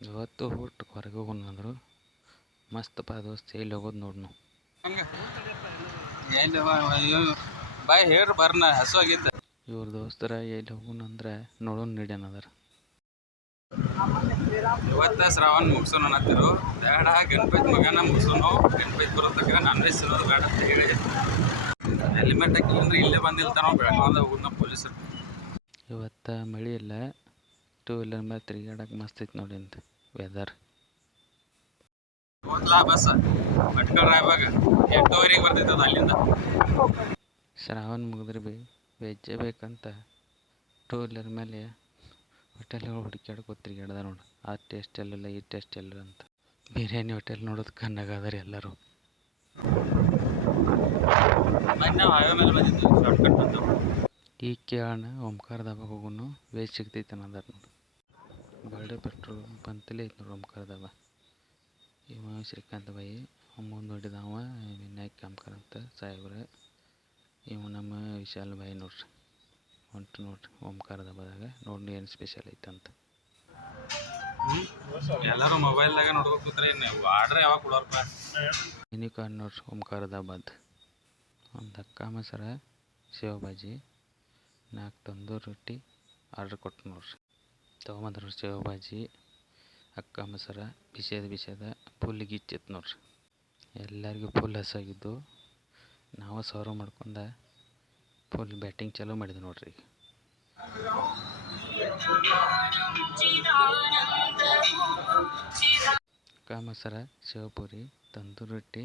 ಇವತ್ತು ಹುಟ್ಟು ಹೊರಗೆ ಹೋಗೋಣ ಮಸ್ತ್ ಪಾ ದೋಸ್ತ ಎಲ್ಲಿ ಹೋಗೋದು ನೋಡಿ ನಾವು ಬಾಯ್ ಹೇಳ್ರಿ ಬರ್ನ ಹಸು ಆಗಿದ್ದ ಇವ್ರ ದೋಸ್ತರ ಎಲ್ಲಿ ಹೋಗೋಣ ಅಂದ್ರೆ ನೋಡೋಣ ನಡ್ಯಾನ ಅದಾರ. ಇವತ್ತ ಶ್ರಾವಣ ಮುಗಿಸೋಣ ಅನ್ನತ್ತಿರು. ಬೇಡ ಗಣಪತಿ ಮಗನ ಮುಗಿಸೋಣ ಗಣಪತಿ ಬರೋತಕ್ಕ ನಾನ್ ವೆಜ್ ಇರೋದು ಬೇಡ ಅಂತ ಹೇಳಿ ಹೆಲ್ಮೆಟ್ ಹಾಕಿಲ್ಲ ಅಂದ್ರೆ ಇಲ್ಲೇ ಬಂದಿಲ್ತಾನೋ ಬೆಳಗಾವ್ ಹೋಗೋಣ ಪೊಲೀಸರು. ಇವತ್ತ ಮಳಿ ಇಲ್ಲ. ಟೂ ವೀಲರ್ ಮೇಲೆ ತಿರ್ಗಾಡಕ್ಕೆ ಮಸ್ತ್ ಐತೆ ನೋಡಿ ಅಂತ ವೆದರ್ ಹೋದ್ಲಾ ಬಸ್ ಭಟ್ಕಳ ಇವಾಗ ಎಂಟೂವರೆಗೆ ಬರ್ತೈತದ ಅಲ್ಲಿಂದ. ಶ್ರಾವಣ ಮುಗಿದ್ರೆ ಬಿ ವೆಜ್ಜೇ ಬೇಕಂತ ಟೂ ವೀಲರ್ ಮೇಲೆ ಹೋಟೆಲ್ ಹುಡುಕ್ಯಾಡ್ಕೊ ತಿರುಗಾಡ್ದ ನೋಡಿ. ಆ ಟೇಸ್ಟ್ ಎಲ್ಲ ಈ ಟೇಸ್ಟ್ ಎಲ್ಲ ಅಂತ. ಬಿರಿಯಾನಿ ಹೋಟೆಲ್ ನೋಡೋದು ಕಣ್ಣಾಗದಾರ ಎಲ್ಲರೂ. ನಾವು ಹೈವೇ ಮೇಲೆ ಬಂದಿದ್ದು ಶಾರ್ಟ್ಕಟ್ ಅಂತ. ಈಗ ಕೇಳೋಣ ಓಂಕಾರ ದಾಬಾಗೆ ಹೋಗೋನು ವೇಜ್ ಸಿಗ್ತೈತೆ ಅನ್ನೋದಾರ ನೋಡು. ಪೆಟ್ರೋಲ್ ಅಂತಲೇ ಐತೆ ನೋಡಿ ನಮ್ಮ ದಾಬಾ ಇವ ಶ್ರೀಕಾಂತ ಬಾಯಿ ಮುಂದೆ ನೋಡಿದವ ವಿನಾಯಕ್ ಕಾಮ್ಕರ್ ಅಂತ ಸಾಹೇಬ್ರೆ. ಇವ ನಮ್ಮ ವಿಶಾಲ್ ಬಾಯಿ ನೋಡ್ರಿ. ಹೊಂಟು ನೋಡ್ರಿ ಓಂಕಾರ ಬದಾಗ ನೋಡಿ ಏನು ಸ್ಪೆಷಲ್ ಐತಂತ ಎಲ್ಲರೂ ಮೊಬೈಲ್ದಾಗ ನೋಡ್ಬೇಕು ಕೂತ್ರೆ ಆರ್ಡ್ರ್ ಯಾವಾಗ ಕೊಡೋರ್ಪ? ಮೆನು ಕಾರ್ಡ್ ನೋಡ್ರಿ ಓಂಕಾರ ದಾಬಾದ್ ಒಂದು ಅಕ್ಕ ಮೊಸರ ಶೇವ್ ಭಾಜಿ ನಾಲ್ಕು ತಂದೂರಿ ರೊಟ್ಟಿ ಆರ್ಡ್ರ್ ಕೊಟ್ಟು ನೋಡ್ರಿ. ತೊಗೊಂಬಂದ್ರು ಸೇವ್ ಬಾಜಿ ಅಕ್ಕ ಮೊಸರ ಬಿಸಿದ ಬಿಸಿದ ಫುಲ್ ಗಿಚ್ಚಿತ್ತು ನೋಡ್ರಿ. ಎಲ್ಲರಿಗೂ ಫುಲ್ ಹಸಾಗಿದ್ದು. ನಾವು ಸರ್ವ್ ಮಾಡ್ಕೊಂಡ ಫುಲ್ ಬ್ಯಾಟಿಂಗ್ ಚಲೋ ಮಾಡಿದ್ವಿ ನೋಡ್ರಿ ಅಕ್ಕ ಮೊಸರ ಸೇವ್ ಪೂರಿ ತಂದೂರಿ ರೊಟ್ಟಿ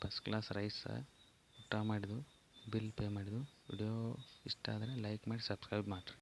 ಫಸ್ಟ್ ಕ್ಲಾಸ್ ರೈಸ ಊಟ ಮಾಡಿದ್ವು ಬಿಲ್ ಪೇ ಮಾಡಿದ್ವು. ವಿಡಿಯೋ ಇಷ್ಟ ಆದರೆ ಲೈಕ್ ಮಾಡಿ ಸಬ್ಸ್ಕ್ರೈಬ್ ಮಾಡಿರಿ.